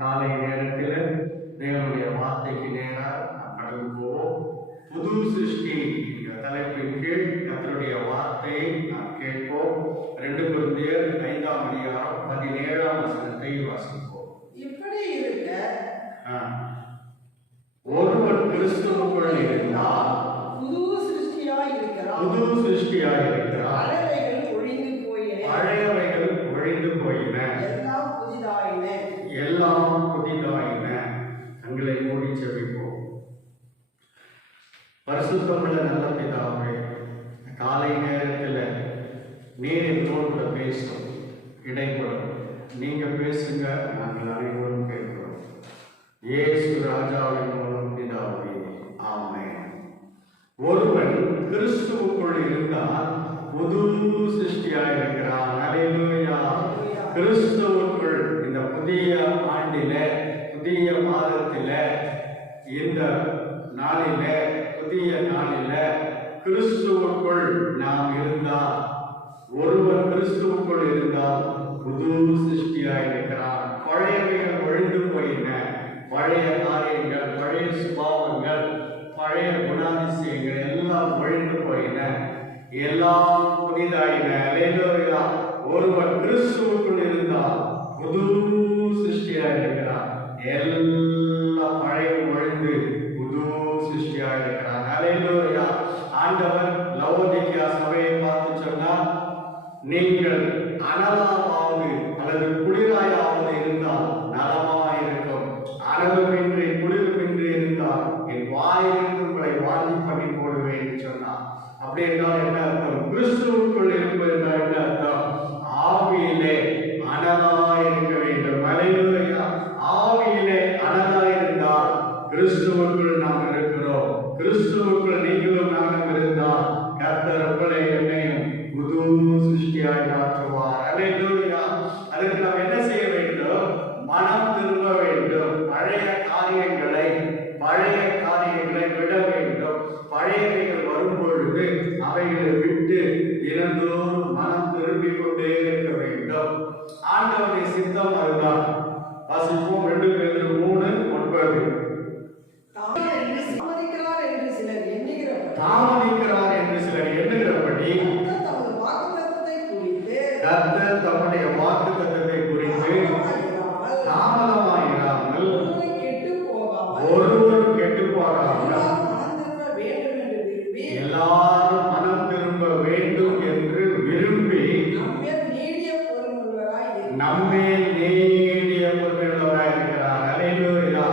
காலை நேரத்தில் தேவனுடைய வார்த்தைக்கு நேராக நாம் கடந்து போவோம். புது சிருஷ்டி என்கிற தலைப்பின் கீழ் கர்த்தருடைய வார்த்தையை நாம் கேட்போம். 2 கொரிந்தியர் 5ஆம் அதிகாரம் 17ஆம் வசனத்தை வாசிப்போம். இப்படி இருக்க ஒருவன் கிறிஸ்துவுக்குள் இருந்தால் புது சிருஷ்டியாய் இருக்கிறான். பழையவைகள் ஒழிந்து போயின, எல்லாம் புதிதாயின. கண்களை மூடி ஜெபிப்போம். பரிசுத்தமுள்ள நல்ல பிதாவே, காலை நேரத்தில் நீர் என்னோடு கூட பேசும், இடைப்படும். நீங்க பேசுங்க, நாங்கள் அனைவரும் கேட்கிறோம். இயேசு ராஜாவின் மூலம் பிதாவே, ஆமென். ஒருவன் கிறிஸ்துவுக்குள் இருந்தால் புது சிருஷ்டியாக இருக்கிறான். அல்லேலூயா. கிறிஸ்துவுக்குள் இந்த புதிய ஆண்டில, புதிய மாதத்தில, இந்த நாளில, புதிய நாளில கிறிஸ்துவுக்குள் நாம் இருந்தால், ஒருவன் கிறிஸ்துவுக்குள் இருந்தால் புது சிருஷ்டியாக இருக்கிறான். பழையவைகள் ஒழிந்து போயின. பழைய காரியங்கள், பழைய சுபாவங்கள், பழைய குணாதிசயங்கள் எல்லாம் ஒழிந்து போயின, எல்லாம் புதிதாயின. அல்லேலூயா. ஒருவன் கிறிஸ்துவுக்குள் இருந்தால் புது சிருஷ்டியாக இருக்கிறான். எல்லாம் பழைய ஒழிந்து புது சிருஷ்டியாக இருக்கிறான். அல்லேலூயா. ஆண்டவர் லவோதிக்கேயா சபையை பார்த்து சொன்னார், நீங்கள் அனலாவது அல்லது குளிராயாவது இருந்தால் நலமாயிருக்கும். அனலுமின்றி குளிருமின்றி இருந்தால் என் வாயிலிருந்து உங்களை வாங்கி பண்ணி போடுவேன் என்று சொன்னார். அப்படி என்றால் என்ன அர்த்தம்? கிறிஸ்துவுக்குள் இருப்பது என்றால் என்ன அர்த்தம்? ஆவியிலே அனலாயிருக்க வேண்டும். அல்லேலூயா. ஆவியிலே அனலாயிருந்தால் கிறிஸ்துவுக்குள் நாம் இருக்கிறோம். கிறிஸ்துவுக்குள் நீங்களும் நானும் இருந்தால் கர்த்தர் உங்களை என்னையும் புது சிருஷ்டியாய் மாற்றுவார். அல்லேலூயா. அதற்கு நாம் என்ன செய்ய வேண்டும்? மனம் திரும்ப வேண்டும். பழைய காரியங்களை விட வேண்டும். பழையவைகள் வரும் பொழுது அவைகளை விட்டு தினந்தோறும் மனம் திரும்பிக் கொண்டே இருக்க வேண்டும். ஆண்டவருடைய சித்தம் அதுதான். வாசிப்போம். 2 பேதுரு 3:9. தாமதிக்கிறார் என்று சிலர் எண்ணுகிறபடி கர்த்தர் தம்முடைய வாக்குத்தத்தத்தை குறித்து தாமதமாயிராமல் ஒருவர் கெட்டு போகாமல் எல்லாரும் மனம் திரும்ப வேண்டும் என்று விரும்பி நம்மேல் நீடிய பொறுமையுள்ளவராய் இருக்கிறார். அல்லேலூயா.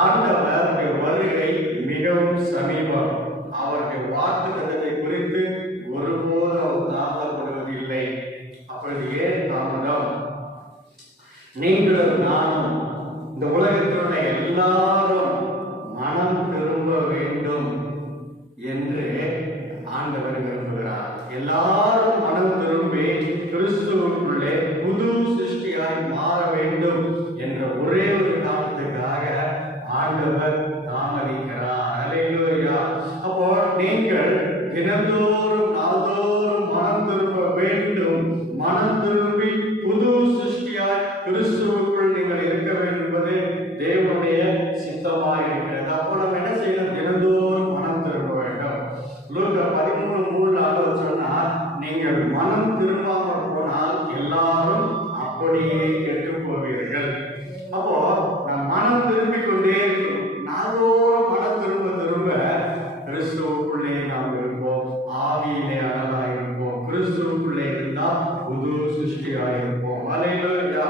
ஆண்டவருடைய வருகை மிகவும் சமீபம். அவருடைய வாக்குத்தத்தத்தை குறித்து ஒருபோதும் அவர் தாமதப்படுவதில்லை. அப்பொழுது ஏன் தாமதம்? நீங்களும் நானும் இந்த உலகத்தினுடைய எல்லாரும் மனம் திரும்ப வேண்டும் என்று ஆண்டவர் விரும்புகிறார். எல்லாரும் மனம் திரும்பி கிறிஸ்துவுக்குள்ளே புது சிருஷ்டியாய் மாற வேண்டும் என்ற ஒரே ஒரு காரணத்துக்காக ஆண்டவர் தாமதிக்கிறார். அல்லேலூயா. அப்போ நீங்கள் தினந்தோறும் நாள்தோறும் மனம் திரும்ப வேண்டும். மனம் திரும்பி புது சிருஷ்டியாய் கிறிஸ்துவுக்குள் நீங்கள் இருக்க வேண்டும் என்பது தேவனுடைய சித்தமாக இருக்கிறது. அப்போ நம்ம என்ன செய்யணும்? தினந்தோறும் மனம் திரும்ப வேண்டும். லூக்கா 13:3 சொன்னால், நீங்கள் மனம் திரும்பாமல் போனால் எல்லாரும் அப்படியே கெட்டு போவீர்கள். அப்போ நம் மனம் திரும்பிக் கொண்டே இருக்கும். நாளோறும் மனம் திரும்ப திரும்ப கிறிஸ்துவுக்குள்ளே நாம் இருப்போம். ஆவியிலே அனலாக இருப்போம். கிறிஸ்துவுக்குள்ளே இருந்தால் புது சிருஷ்டியாக இருப்போம். அல்லேலூயா.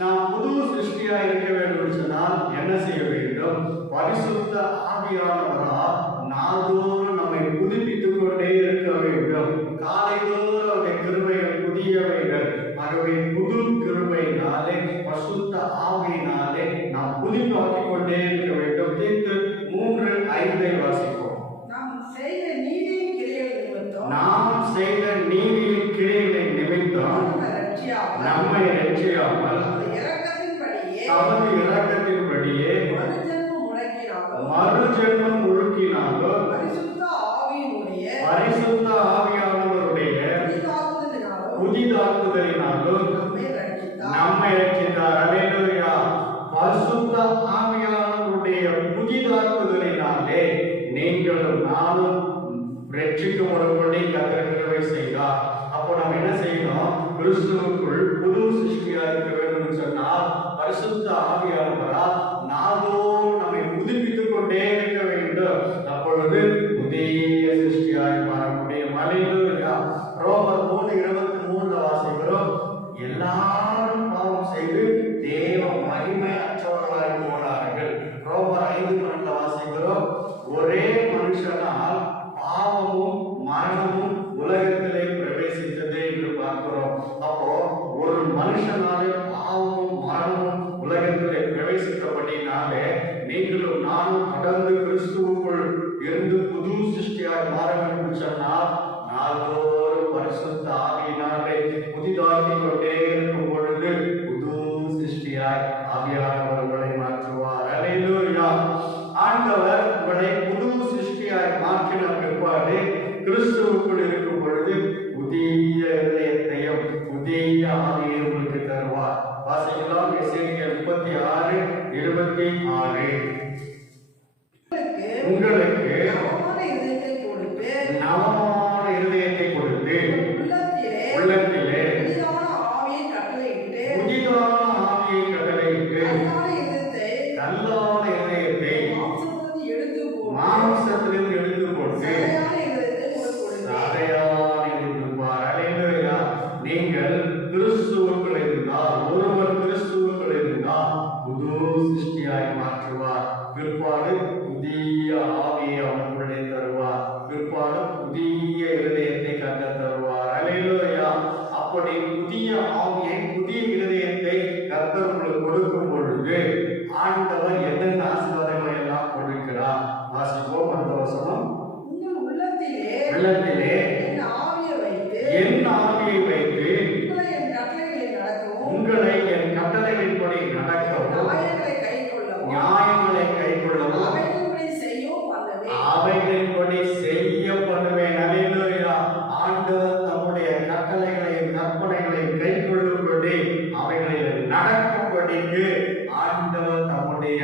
நாம் புது சிருஷ்டியாக இருக்க வேண்டும் சொன்னால் என்ன செய்ய வேண்டும்? பரிசுத்த ஆவியானவரால் நாள்தோறும் நம்மை புதுப்பித்துக் கொண்டே இருக்க வேண்டும். காலைதோறும் அவருடைய கிருபைகள் புதியவைகள். ஆகவே புது கிருபையினாலே, பரிசுத்த ஆவியினாலே நாம் புதுப்பித்துக் கொண்டே இருக்க வேண்டும். தீத்து 3:5 வாசிப்போம். நாம் செய்த நீதியின் கிரியைகளை நிமித்தம் நம்மை ரட்சியாமல் தமது இரக்கத்தின்படியே மறுஜென்மம் முழுக்கினாலோ பரிசுத்த ஆவியானவருடைய புதிதாக்குதலினாலோ நம்மை ரட்சித்தார். அல்லேலூயா. கிறிஸ்துவுக்குள் புது சிருஷ்டியா இருக்க வேண்டும் சொன்னால் பரிசுத்த ஆவியானவரால் நாள்தோறும் நம்மை புதுப்பித்துக் கொண்டே இருக்க வேண்டும். அப்பொழுது புதிய சிருஷ்டியாய் மாற முடியும். அல்லேலூயா. ரோமர் 3:23 வாசிக்கிறோம். எல்லாரும் பாவம் செய்து தேவ மகிமை அற்றவர்களாய் போனார்கள். ரோமர் 5:12 வாசிக்கிறோம். ஒரே மனுஷனால் பாவமும் மரணமும் உலகத்திலே பிரவேசித்தது என்று பார்க்கிறோம். அப்போ ஒரு மனுஷனாலே பாவமும் மரணமும் உலகத்திலே பிரவேசித்தபடினாலே நீங்களும் நானும் கடந்து கிறிஸ்துவுக்குள் இருந்து புது சிருஷ்டியாய் மாற வேண்டும் சொன்னால் நாள்தோறும் பரிசுத்த ஆவியினாலே புதிதாக்கிக் கொண்டே இருக்கும் பொழுது புது சிருஷ்டியாய் ஆவியானவர் உங்களை மாற்றுவார். அல்லேலூயா. ஆண்டவர் உங்களை புது சிருஷ்டியாய் மாற்றின பிற்பாடு கிறிஸ்துவுக்குள் இருக்கும் பொழுது புதிய இதயத்தையும் புதிய ஆவியை உங்களுக்கு தருவார். வாசிக்கலாம். எசேக்கியேல் 36:26. உங்களுக்கு நவமான இருதயத்தை கொடுத்து உள்ளத்திலே புதிதான ஆவியை கட்டளையிட்டு கல்லான இதயத்தை மாம்சத்திலிருந்து எடுத்து போட்டு நீங்கள் கிறிஸ்துவுக்குள் இருந்தால், ஒருவர் கிறிஸ்துவுக்குள் இருந்தால் புது சிருஷ்டியாய் மாற்றுவார். பிற்பாடு புதிய ஆவியை அவனுக்குள்ளே தருவார். பிற்பாடு புதிய இருதயத்தை கட்ட தருவார். அல்லேலூயா. அப்படி புதிய ஆவியை புதிய இருதயத்தை கர்த்தர் உங்களுக்கு கொடுக்கும் பொழுது ஆண்டவர் என்னென்ன ஆசீர்வாதங்களை எல்லாம் கொடுக்கிறார். வாசிப்போம் அந்த வசனம். உள்ளத்திலே என் ஆவியை வைத்து உங்களை என் கட்டளைகளின்படி நடக்கவும் நியாயங்களை கைக்கொள்ளவும் அவைகளின்படி செய்ய பண்ணுவேன். அல்லேலூயா. ஆண்டவர் தம்முடைய கட்டளைகளையும் கற்பனைகளையும் கைக்கொள்ளும்படி அவைகளை நடக்கும்படிக்கு ஆண்டவர் தம்முடைய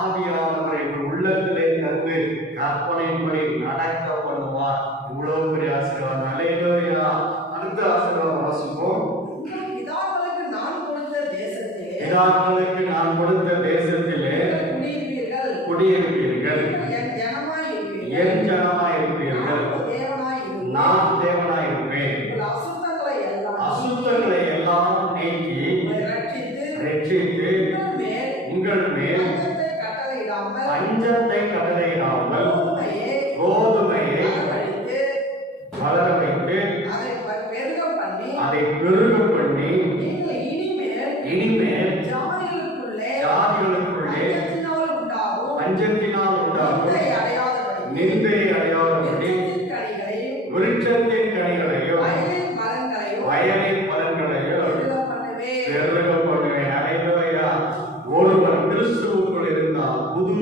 ஆவியானவரை உள்ளத்திலே தந்து கற்பனையின்படி நடக்க பண்ணுவார். இவ்வளவு பெரிய ஆசீர்வாதம். அல்லேலூயா. அடுத்த ஆசீர்வாதம் வாசிப்போம். பிதாக்களுக்கு நான் கொடுத்த தேசத்திலே குடியிருப்பீர்கள், என் ஜனமாய் இருப்பீர்கள், நான் தேவனாய் இருப்பேன். அசுத்தங்களை எல்லாம் நீக்கி ரட்சித்து உங்கள் மேல் பஞ்சத்தை கட்டளையிடாமல் கோதுமையை வளர வைத்து அதை பெருக பண்ணி இனிமேல் ஜாதிகளுக்குள்ளே பஞ்சத்தினால் உண்டாகும் நிந்தை அடையாதபடி விருட்சத்தின் கனிகளையும் வயலின் பலன்களையும் பெருக பண்ணுவேன். அல்லேலூயா. ஒருவர் கிறிஸ்துவுக்குள் இருந்தால் புது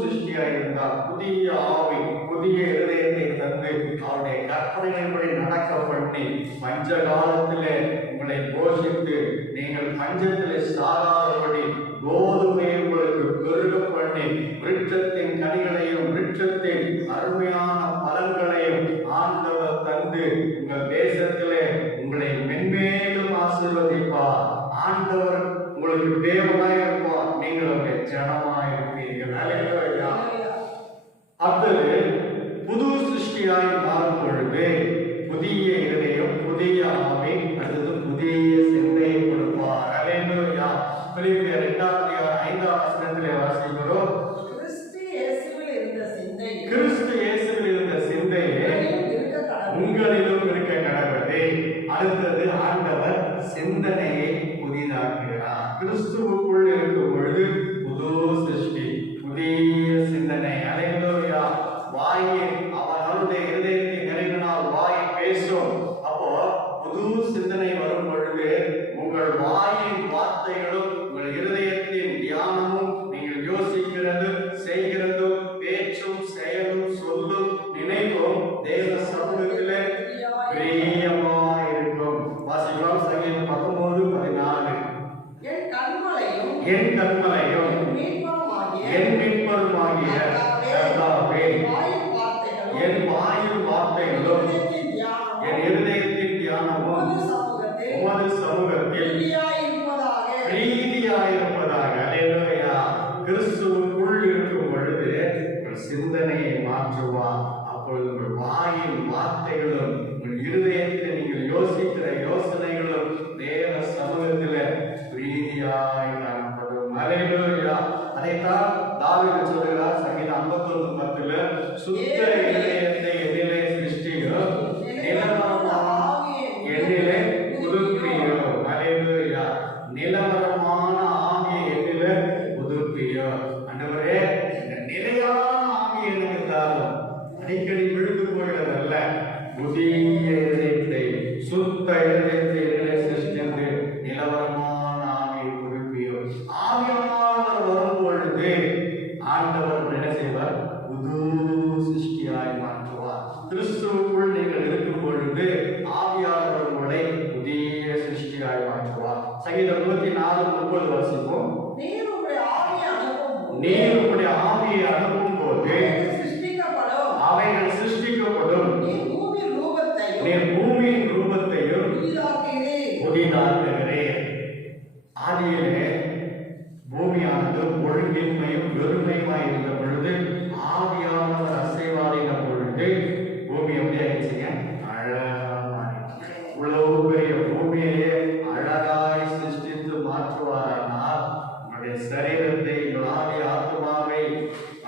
சிருஷ்டியாய் இருந்தால் புதிய ஆவி புதிய இருதயத்தை தந்து அவருடைய கற்பனைகளின்படி நடக்க பண்ணி பஞ்ச காலத்திலே உங்களை போஷித்து நீங்கள் பஞ்சத்திலே சாகாதபடி கோதுமையை உங்களுக்கு பெருக பண்ணி விருட்சத்தின் கனிகளையும் விருட்சத்தின் அருமையான பலன்களையும் ஆண்டவர் தந்து உங்கள் தேசத்திலே உங்களை மென்மேலும் ஆசீர்வதிப்பார். ஆண்டவர் உங்களுக்கு தேவனாய் இருப்பார். நீங்கள் அவருடைய ஜனமாய் இருப்பீர்கள். அல்லேலூயா. அடுத்தது புது சிருஷ்டியாய் மாறும் பொழுது புதிய இருதயம் புதிய ஆவி அடுத்தது புதிய சிந்தையை கொடுப்பார். அல்லேலூயா. பிலிப்பியர் 2:5 வாசிக்கிறோம். கிறிஸ்து இயேசுவில் இருந்த சிந்தையே உங்களிலும் இருக்க கடவுளே. அடுத்தது ஆண்டவர் சிந்தனையை புதிதாக்குகிறார். கிறிஸ்துவுக்குள் இருக்கும் பொழுது புது சிருஷ்டி புதிய சிந்தனை. அல்லேலூயா. வாயை அவனுடைய இருதயத்தை நிறைவினால் வாய் பேசும். அப்போ புது சிந்தனை வரும் பொழுது உங்கள் வாயின் வார்த்தைகளும் உங்கள் இருதயத்தின் தியானமும் நீங்கள் யோசிக்கிறது செய்கிறதும் பேச்சும் செயலும் சொல்லும் நினைவும் தேவ சமூகத்திலே பிரியமாய் இருக்கும். வாசிக்கலாம். சங்கீதம் 19:14. என் கண்மலையும் என் மீட்பருமாகிய கர்த்தாவே என் வாயின் வார்த்தைகளும் என் இருதயத்தின் தியானமும் சமூகத்தில் பிரீதியாயிருப்பதாக. அல்லேலூயா. கிறிஸ்துவுக்குள் இருக்கும் பொழுது உங்கள் சிந்தனையை மாற்றுவார். அப்பொழுது உங்கள் வாயின் வார்த்தைகளும் உங்கள் இருதயத்தில் நீங்கள் யோசிக்கிற யோசனைகளும் தேவ சமூகத்தில் பிரீதியாய் காணப்படும். அல்லேலூயா. அதைத்தான் தாவீது சொல்கிறார் சங்கீதம் 51:10, சுத்த இதயத்தை என்னிலே சிருஷ்டியும் என்னிலே புதுப்பியோ. அல்லேலூயா. நிலவரமான ஆவியை என்னிலே புதுப்பியோ. ஆண்டவரே, இந்த நிலையான ஆவியை எனக்கு தாரும். அடிக்கடி விழுந்து போகிறதல்ல, புதிய இதயத்தை சுத்த இதயத்தை என்னிலே சிருஷ்டித்து நிலவரமான ஆவியை புதுப்பியோ. ஆவியானவர் வரும் பொழுது ஆண்டவர் என்ன செய்வார்? புது சிருஷ்டியாய் மாற்றுவார். கிறிஸ்துவுக்குள் நீங்கள் இருக்கும் பொழுது ஆவியானவர் உங்களை புதிய சிருஷ்டியாய் மாற்றுவார். சங்கீதம் 104:30 வாசிப்போம். நீர் உம்முடைய ஆவியை அனுப்பும் போது அவைகள் சிருஷ்டிக்கப்படும். நீர் பூமியின் ரூபத்தையும் புதிதாக்குகிறீர். ஆதியிலே பூமியானது ஒழுங்கின்மையும் வெறுமையுமாய் இருந்த பொழுது ஆவியானவர் அசைவாடின பொழுது பூமி எப்படி ஆயிடுச்சுங்க? அழகாக. இவ்வளவு பெரிய பூமியையே அழகாய் சிருஷ்டித்து மாற்றுவாரானால் உங்களுடைய சரீரத்தை, உங்கள் ஆவி ஆத்மாவை,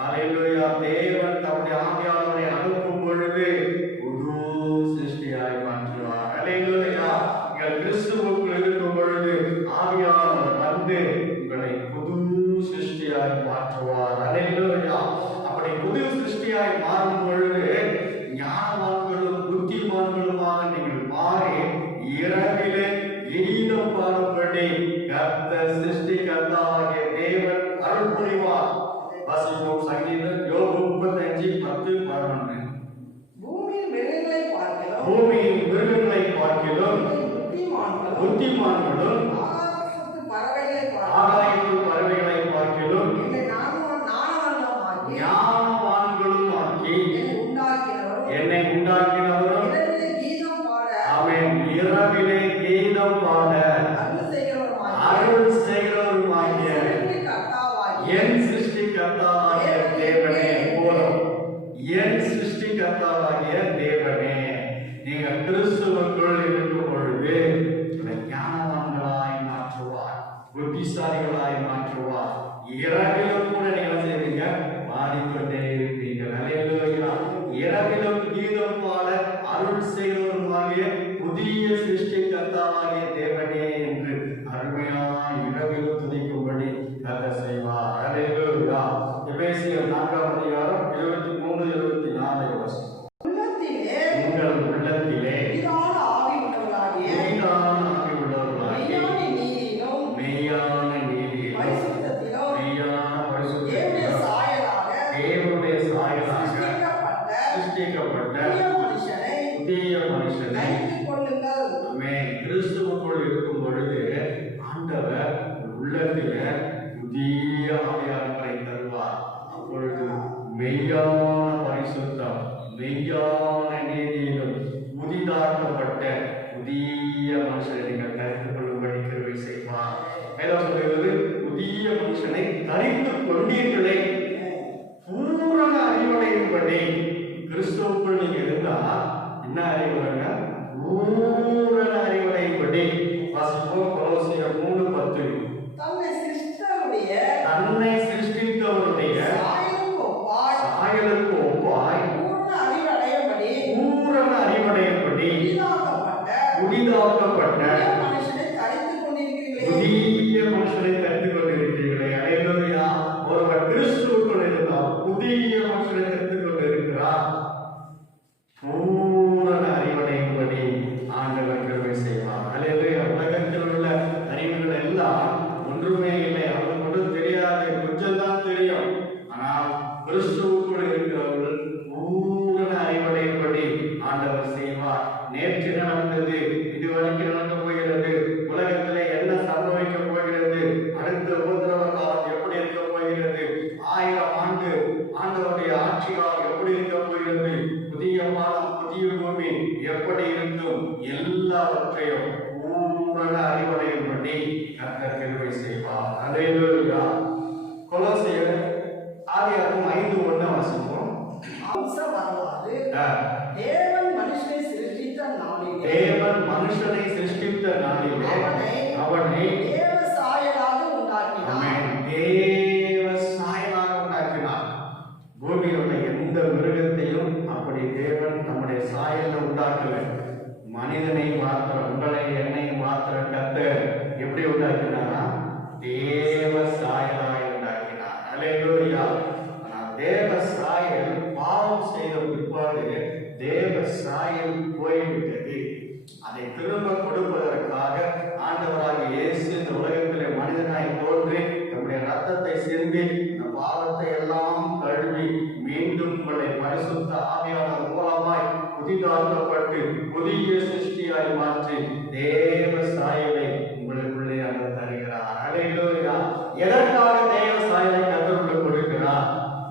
அல்லேலூயா, தேவன் தம்முடைய ஆவியானவரை அனுப்பும் பொழுது புது சிருஷ்டியாய் மாற்றுவார். அல்லேலூயா. நீங்கள் கிறிஸ்துவுக்குள் இருக்கும் பொழுது ஆவியானவர் வந்து உங்களை புது சிருஷ்டியாய் மாற்றுவார். அல்லேலூயா. அப்படி புது சிருஷ்டியாய் மாறும் பொழுது ஞானவான்களும் புத்திமான்களுமாக நீங்கள் மாறி இரவிலே கீதம் பாடும்படி கர்த்தர் சிருஷ்டிகர்த்தாவாகிய தேவன் அருள் புரிவார். வாசிப்போம் சங்கீதம் யோபு 35:10-11. பூமியின் மிருகங்களை பார்க்கிலும் புத்திமான்களும் ஆகாயத்து பறவைகளை பார்க்கிலும் ஞானவான்களும் ஆக்கி என்னை உண்டாக்கினவரும் ஆமென் இரவிலே கீதம் பாட அருள் செய்கிறவருமாகிய என் சிருஷ்டிகர்த்தாவாகிய தேவனே போதும். என் சிருஷ்டிகர்த்தாவாகிய தேவனே, நீங்கள் கிறிஸ்துவுக்குள் இருக்கும் பொழுது ஞானவான்களாய் மாற்றுவார், புத்திசாலிகளாய் மாற்றுவார். இரவிலும் கூட நீங்கள் செய்வீங்க, பாடிக்கொண்டே இருப்பீர்கள். அல்லேலூயா. இரவிலும் கீதம் பாட அருள் செய்கிறவருமாகிய புதிய சிருஷ்டிகர்த்தாவாகிய தேவனே என்று அருமையாய் இரவிலும் துதிக்கும்படி கர்த்தர் செய்வார். அல்லேலூயா. எபேசியர் 4:23-24 உங்கள் உள்ளத்திலே புதிதான ஆவி உள்ளவர்களாகிய மெய்யான நீதியிலும் மெய்யான பரிசுத்தத்திலும் தேவனுடைய சாயலாக சிருஷ்டிக்கப்பட்ட புதிய மனுஷனை கிறிஸ்துவுக்குள் இருக்கும் பொழுது ஆண்டவர் உள்ளத்திலே புதிய ஆவியானவரை தருவார். அப்பொழுது மெய்யான பரிசுத்தம், மெய்யான நீதியிலும் புதிதாக்கப்பட்ட புதிய மனுஷனை நீங்கள் தரித்துக் கொள்ளும்படி கிருபை செய்வார். மேலும் சொல்லுவது, புதிய மனுஷனை தரித்துக் கொண்டீர்களே, பூரண அறிவடையும்படி. கிறிஸ்துவுக்குள் நீங்க இருந்தா என்ன அறிவுங்க? பூரண அறிவடையும்படி. வாசிப்போம் கொலோசியர் 3:10. தன்னை சிருஷ்டித்தவருடைய சாயலுக்கு ஒப்பாய் பூரண அறிவடையும்படி புதிதாக்கப்பட்ட புதிய மனுஷனை தரித்துக் கொண்டிருக்கிறீர்களே. அல்லேலூயா. ஒருவர் கிறிஸ்துவுக்குள் இருந்தால் புதிய மனுஷனை தரித்துக் கொண்டிருக்கிறார். பூரண அறிவடையும்படி ஆண்டவர் கிருபை செய்வார். அல்லேலூயா. உலகத்தில் உள்ள அறிவுகள் எல்லாம் ஒன்றுமே இல்லை, அவர்களுக்கு ஒன்றும் தெரியாது, கொஞ்சம் தான் தெரியும். ஆனால் கிறிஸ்துவுக்குள் இருக்கிறவர்கள் பூரண அறிவடையும்படி ஆண்டவர் செய்வார். நேற்று நடந்தது, இதுவரைக்கும் நடக்க போகிறது, உலகத்திலே என்ன சம்பவிக்க போகிறது, அடுத்த உபத்திரவ காலம் எப்படி இருக்க போகிறது, 1000 ஆண்டு ஆண்டவருடைய ஆட்சி காலம் எப்படி இருக்க போகிறது, புதிய வானம் புதிய பூமி எப்படி இருக்கும், எல்லாவற்றையும் பூரண அல்லேலூயா. கொலோசியர் ஆதியாகமம் 5:1 வாசிப்போம். அம்ச வரலாறு தேவன் மனுஷனை சிருஷ்டித்த நாளிலே தேவன் மனுஷனை சிருஷ்டித்த நாளிலே அவனை தேவ சாயலாக உண்டாக்கினார். தேவ சாயலாக உண்டாக்கினார். பூமியில் உள்ள எந்த மிருகத்தையும் அப்படி தேவன் நம்முடைய சாயல்ல உண்டாக்கல. மனிதனை மாத்திர, உங்களை என்னை மாத்திர கர்த்தர் எப்படி உண்டாக்கினாரா? தேவ சாயலாக உண்டாக்கினார். அல்லேலூயா. தேவ சாயல் பாவம் செய்த பிற்பாடு தேவ சாயல் போய்விட்டது. அதை திரும்ப கொடுப்பதற்காக ஆண்டவராகிய இயேசு இந்த உலகத்திலே மனிதனாய் தோன்றி நம்முடைய ரத்தத்தை சிந்தி இந்த பாவத்தை எல்லாம் கழுவி மீண்டும் உங்களை பரிசுத்த ஆவியானவர் மூலமாய் புதிதாக்கப்பட்டு புதிய சிருஷ்டியாய் மாற்றி தேவ சாயலை உங்களுக்குள்ளே அவர் தருகிறார். அல்லேலூயா. எதற்காக தேவ சாயலை கர்த்தர் கொடுக்கிறார்?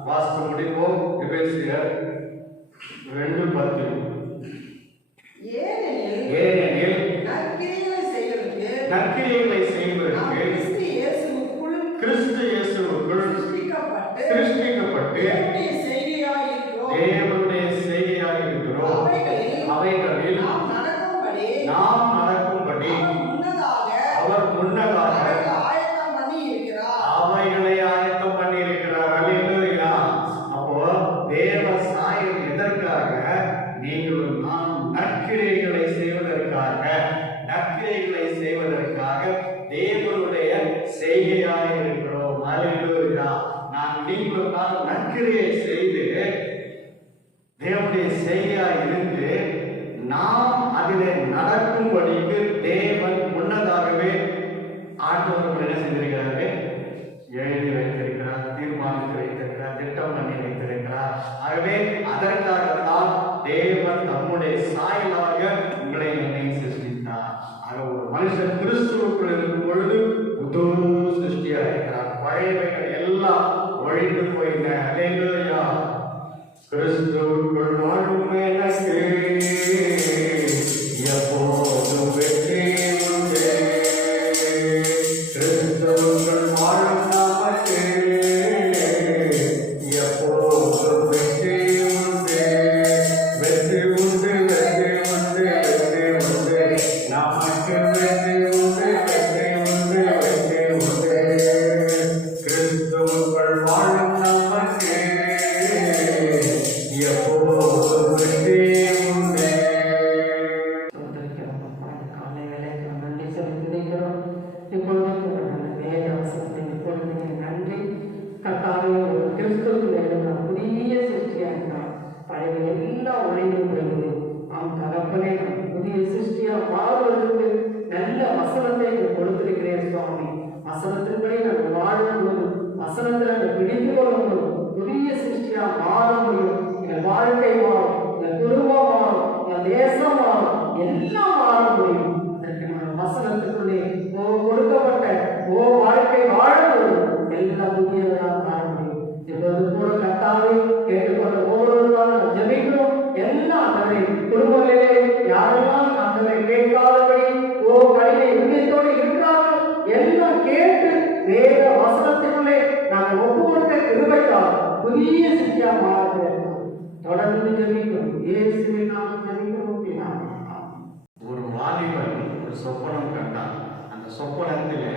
வாசித்து முடிப்போம். எபேசியர் 2:10. ஏனெனில் நற்கிரியைகளை செய்வதற்கு கிறிஸ்து இயேசுவுக்குள் சிருஷ்டிக்கப்பட்டு தேவனுடைய செய்கையாக இருக்கிறோம். அவைகளில் நாம் நடக்கும்படி அவர் முன்னதாக அவைகளை ஆயத்தம் பண்ணி இருக்கிறார். அல்லேலூயா. அப்போ தேவ சாயல் எதற்காக? நீங்களும் நாம் நற்கிரியைகளை செய்வதற்காக, நற்கிரியைகளை செய்வதற்காக தேவனுடைய செய்கையாக இருக்கிறோம். அல்லேலூயா. நீங்களும் நான் நற்கிரியை செய்து தேவனுடைய செய்கையாக இருந்து நாம் அதிலே நடக்கும்படிக்கு தேவன் முன்னதாகவே ஆண்டவர் என்ன செய்திருக்கிறாரு? எழுதி வைத்திருக்கிறார், தீர்மானித்து வைத்திருக்கிறார், திட்டம் பண்ணி வைத்திருக்கிறார். ஆகவே அதற்காகத்தான் தேவன் நம்முடைய சாயலாக உங்களை என்னை சிருஷ்டித்தார். ஆக ஒரு மனுஷன் கிறிஸ்துவுக்குள் இருக்கும் பொழுது புது சிருஷ்டியா இருக்கிறார். பழையவைகள் எல்லாம் ஒழிந்து போயின. அல்லேலூயா. கிறிஸ்துவுக்குள் வாழும் எனக்கு எப்போதும் வெற்றி உண்டு. கிறிஸ்துவுக்குள் வாழும் நமக்கு எப்போதும் வெற்றி உண்டு. வெற்றி உண்டு, வெற்றி உண்டு, வெற்றி உண்டு. நமக்கு வெற்றி உண்டு, வெற்றி உண்டு, வெற்றி உண்டு. கிறிஸ்துவுக்குள் வாழும் நமக்கு எப்போதும் வெற்றி உண்டு. காலை வேளைக்கு நன்றி செலுத்துகிறோம். இப்பொழுது வேத வசனத்தை இப்பொழுது நன்றி கர்த்தாவே, கிறிஸ்துவுக்குள்ளே நாம் புதிய சிருஷ்டியாகிறார். பழைய எல்லாம் ஒழிந்து போகிறது. நாம் தகப்பனே, நாம் புதிய சிருஷ்டியா மாறுவதற்கு நல்ல வசனத்தை கொடுத்திருக்கிறேன் சுவாமி. வசனத்தின்படி நாம் வாழும்போது, வசனத்தில் நம்ம பிடித்து கொள்ளும்போது புதிய சிருஷ்டியா மாற முடியும். என் வாழ்க்கை மாறும், என் குடும்பம் மாறும், என் தேசம் மாறும், எல்லாம் மாற முடியும். அதற்கு நான் வசனத்துக்குள்ளே கொடுக்கப்பட்ட வாழ்க்கை வாழும்போது எல்லாம் புதியதாக மாற முடியும். இப்போது கூட கர்த்தாவே கேட்டுக்கொண்ட ஒவ்வொருவருக்காக ஜெபிக்கிறோம். எல்லா ஆண்டவரே, குடும்பங்களிலே யாரெல்லாம் ஆண்டவரை கேட்காதபடி கடின இதயத்தோடு இருக்கிறார்கள், எல்லாம் கேட்டு வேத வசனத்தினுள்ளே நாங்கள் ஒப்பு கொடுத்த கிருபைக்காக புதிய சித்தியா மாறுகிறோம். தொடர்ந்து ஜெபிக்கிறோம். இயேசுவின் நாமத்தில் ஜெபிக்கிறோம் பிதாவே. ஒரு வாலிபன் ஒரு சொப்பனம் கண்டான். அந்த சொப்பனத்திலே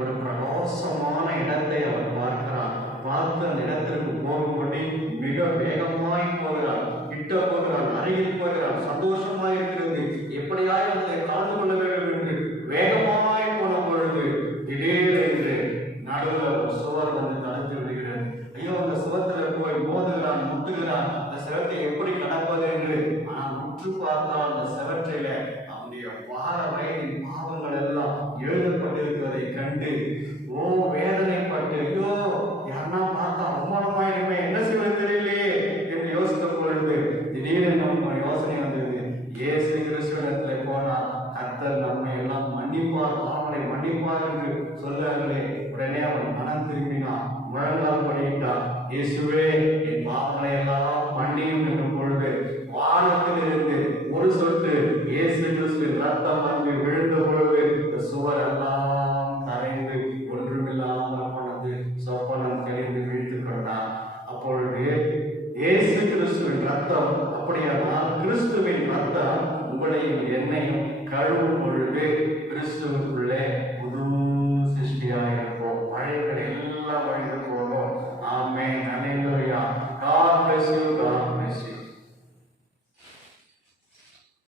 ஒரு பிரகாசமான இடத்தை அவர் பார்க்கிறான். பார்த்து அந்த இடத்திற்கு போகும்படி மிக வேகமாய் போகிறான். கிட்ட போகிறான், அருகில் போகிறான். சந்தோஷமாய் இருக்கிறது. எப்படியாய் அதை கலந்து கொள்ள வேண்டும் என்று வேகமாய் போன பொழுது திடீரென்று நடுவில் ஒரு சுவர் வந்து தடுத்து விடுகிறது. ஐயோ, அந்த சுவத்தில் போய் மோதுகிறான், முட்டுகிறான். அந்த சிவத்தை எப்படி கடப்பது என்று ஆனால் முற்று பார்த்தால் அந்த சிவற்றில அவனுடைய வார வயதின் பாவங்கள் எல்லாம் எழுதப்பட்டிருக்கிறதை கண்டு வேதனைப்பட்டு, ஐயோ யாருன்னா பார்த்தா அவமானமாயிடுமே, என்ன செய்வது தெரியலையே என்று யோசித்த பொழுது திடீரென்று யோசனை வந்தது. இயேசு கிறிஸ்துவிடத்தில் போனால் கர்த்தர் நம்மை எல்லாம் மன்னிப்பார், பாவங்களை மன்னிப்பார் என்று சொல்றார்களே. உடனே அவன் மனம் திரும்பினான், முழங்கால் படியிட்டான். இயேசுவே, என் பாவங்களை எல்லாம் மன்னியும் என்னும் பொழுது வானத்தில் இருந்து ஒரு சொட்டு இயேசு கிறிஸ்துவின் ரத்தம் வந்து விழுந்த பொழுது சுவர் எல்லாம் கரைந்து ஒன்றுமில்லாமல் ரத்தம் அப்படியானால் கிறிஸ்துவின் ரத்தம் உங்களையும் என்னையும் கழுவும் பொழுது கிறிஸ்துவுக்குள்ளே புது